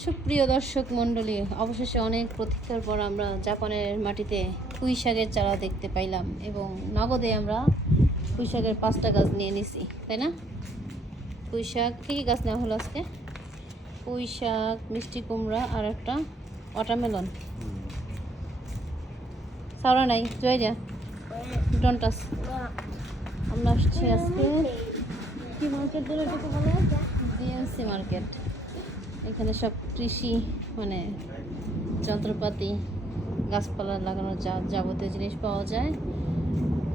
সুপ্রিয় দর্শক মণ্ডলী, অবশেষে অনেক প্রতীক্ষার পর আমরা জাপানের মাটিতে পুঁই শাকের চারা দেখতে পাইলাম এবং নগদে আমরা পুঁই শাকের 5টা গাছ নিয়ে নিছি, তাই না? পুঁই শাক কী কী গাছ নেওয়া হলো আজকে? পুঁই শাক, মিষ্টি কুমড়া আর একটা ওয়াটারমেলন। সারা নাই জয়রা ডন্টাস। আমরা আসছি আজকে কি মার্কেট ধরে এটাকে বলে? BNC market. এখানে সব কৃষি মানে যন্ত্রপাতি, গাছপালা লাগানোর যাবতীয় জিনিস পাওয়া যায়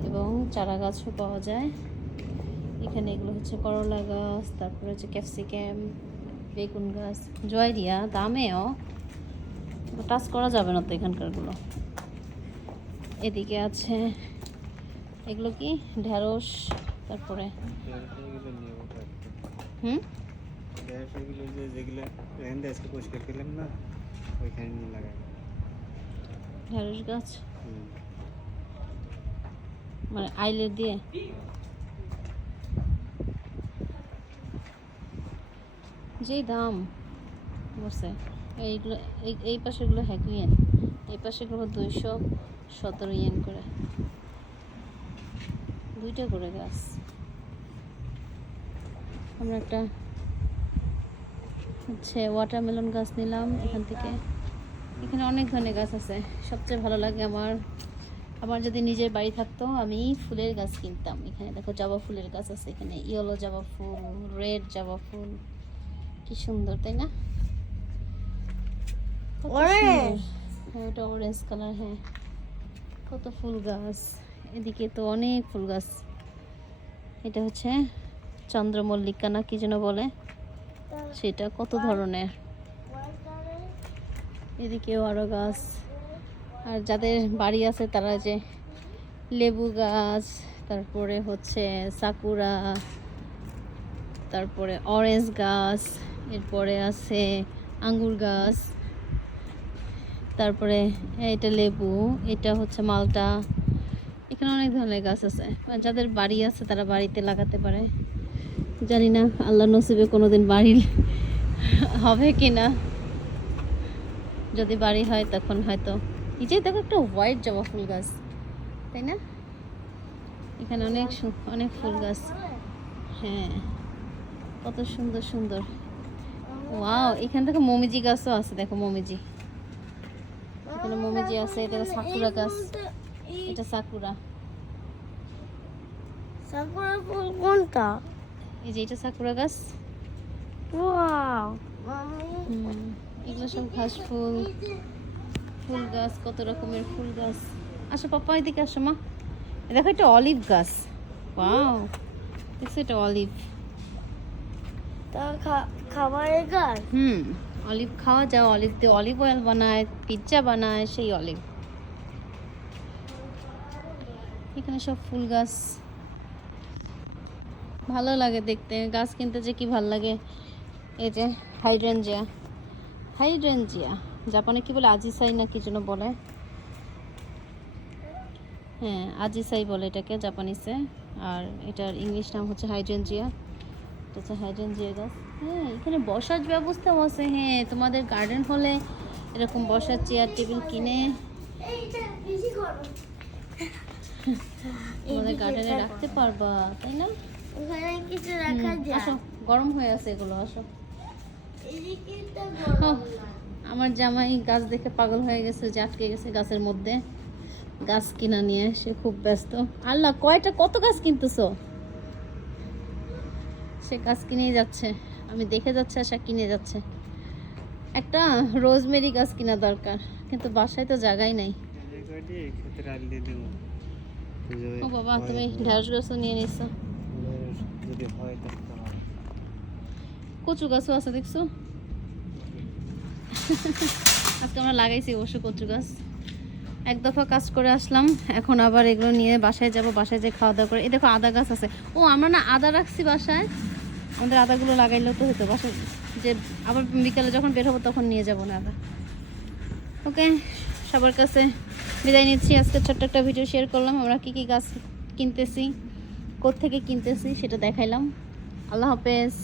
এবং চারা গাছও পাওয়া যায়। এখানে এগুলো হচ্ছে করলা গাছ, তারপরে হচ্ছে ক্যাপসিকাম, বেগুন গাছ। জয়রিয়া দামেও টাচ করা যাবে না তো এখানকারগুলো। এদিকে আছে এগুলো কি ঢেঁড়স, তারপরে ঢেঁড়স গাছ মানে আইলে দিয়ে। যেই দাম বসে এইগুলো, এই পাশেগুলো 1 ইয়েন, এই পাশেগুলো 217 ইয়েন করে, 2টা করে গাছ। আমরা একটা হচ্ছে ওয়াটারমেলন গাছ নিলাম এখান থেকে। এখানে অনেক ধরনের গাছ আছে। সবচেয়ে ভালো লাগে আমার যদি নিজের বাড়ি থাকতো আমি ফুলের গাছ কিনতাম। এখানে দেখো জবা ফুলের গাছ আছে, এখানে ইয়েলো জবা ফুল, রেড জবা ফুল, কি সুন্দর তাই না? হ্যাঁ ওটা অরেঞ্জ কালার। হ্যাঁ কত ফুল গাছ, এদিকে তো অনেক ফুল গাছ। এটা হচ্ছে চন্দ্রমল্লিকা না কি যেন বলে সেটা, কত ধরনের। এদিকেও আরো গাছ। আর যাদের বাড়ি আছে তারা যে লেবু গাছ, তারপরে হচ্ছে সাকুরা, তারপরে অরেঞ্জ গাছ, এরপরে আছে আঙ্গুর গাছ, তারপরে এটা লেবু, এটা হচ্ছে মালটা। এখানে অনেক ধরনের গাছ আছে। যাদের বাড়ি আছে তারা বাড়িতে লাগাতে পারে। জানি না আল্লাহ নসিবে কোনোদিন বাড়ি হবে কি না। যদি বাড়ি হয় তখন হয়তো। এই যে দেখো একটা হোয়াইট জবা ফুল গাছ, তাই না? এখানে অনেক ফুল গাছ। হ্যাঁ কত সুন্দর সুন্দর। ওয়াও, এখান থেকে মমিজি গাছও আছে। দেখো মমিজি, এখানে মমিজি আছে। এটা সাকুরা গাছ, এটা সাকুরা। সাকুরা ফুল কোনটা? এই যে এটা সাকুরা গাছ। ওয়াও, এগুলো সব ঘাস ফুল, ফুল গাছ, কত রকমের ফুল গাছ। আসো পাপা এদিকে আসো মা। দেখো এটা অলিভ গাছ। ওয়াও, দেখছো এটা অলিভ। তা খাবারের গাছ। অলিভ খাওয়া যায়। অলিভ দিয়ে অলিভ অয়েল বানায়, পিৎজা বানায়, সেই অলিভ। এখানে সব ফুল গাছ, ভালো লাগে দেখতে। গাছ কিনতে যে কি ভালো লাগে। এই যে হাইড্রেঞ্জিয়া, জাপানে কি বলে আজিসাই না কি যেন বলে। হ্যাঁ আজিসাই বলে এটাকে জাপানিসে। আর এটার ইংলিশ নাম হচ্ছে হাইড্রেঞ্জিয়া। এটা হচ্ছে হাইড্রেঞ্জিয়া গাছ। হ্যাঁ এখানে বসার ব্যবস্থাও আছে। হ্যাঁ তোমাদের গার্ডেন হলে এরকম বসার চেয়ার টেবিল কিনে তোমাদের গার্ডেনে রাখতে পারবা, তাই না? ওখানে কিছু রাখা যায়। আসো, গরম হয়ে আছে এগুলো। আসো। আমার জামাই গাছ দেখে পাগল হয়ে গেছে, যে আটকে গেছে গাছের মধ্যে। গাছ কিনা নিয়ে সে খুব ব্যস্ত। আল্লাহ কত গাছ কিনতেছো? সে গাছ কিনেই যাচ্ছে, আমি দেখে যাচ্ছে আর সে কিনে যাচ্ছে। একটা রোজমেরি গাছ কিনা দরকার, কিন্তু বাসায় তো জায়গাই নাই। ও বাবা, তুমি ঢেঁড়স গাছও নিয়ে নিছো। কচু গাছও আছে দেখছো। আজকে আমরা লাগাইছি অবশ্য কচু গাছ। এক দফা কাজ করে আসলাম, এখন আবার এগুলো নিয়ে বাসায় যাব। বাসায় যে খাওয়া দাওয়া করে। এই দেখো আদা গাছ আছে। ও আমরা না আদা রাখছি বাসায়, আমাদের আদাগুলো লাগাইলেও তো হতো বাসায়, যে আবার বিকালে যখন বের হবো তখন নিয়ে যাবো না আদা। ওকে, সবার কাছে বিদায় নিচ্ছি। আজকে ছোট্ট একটা ভিডিও শেয়ার করলাম। আমরা কি কি গাছ কিনতেছি, কোত্থেকে কিনতেছি সেটা দেখাইলাম। আল্লাহ হাফেজ।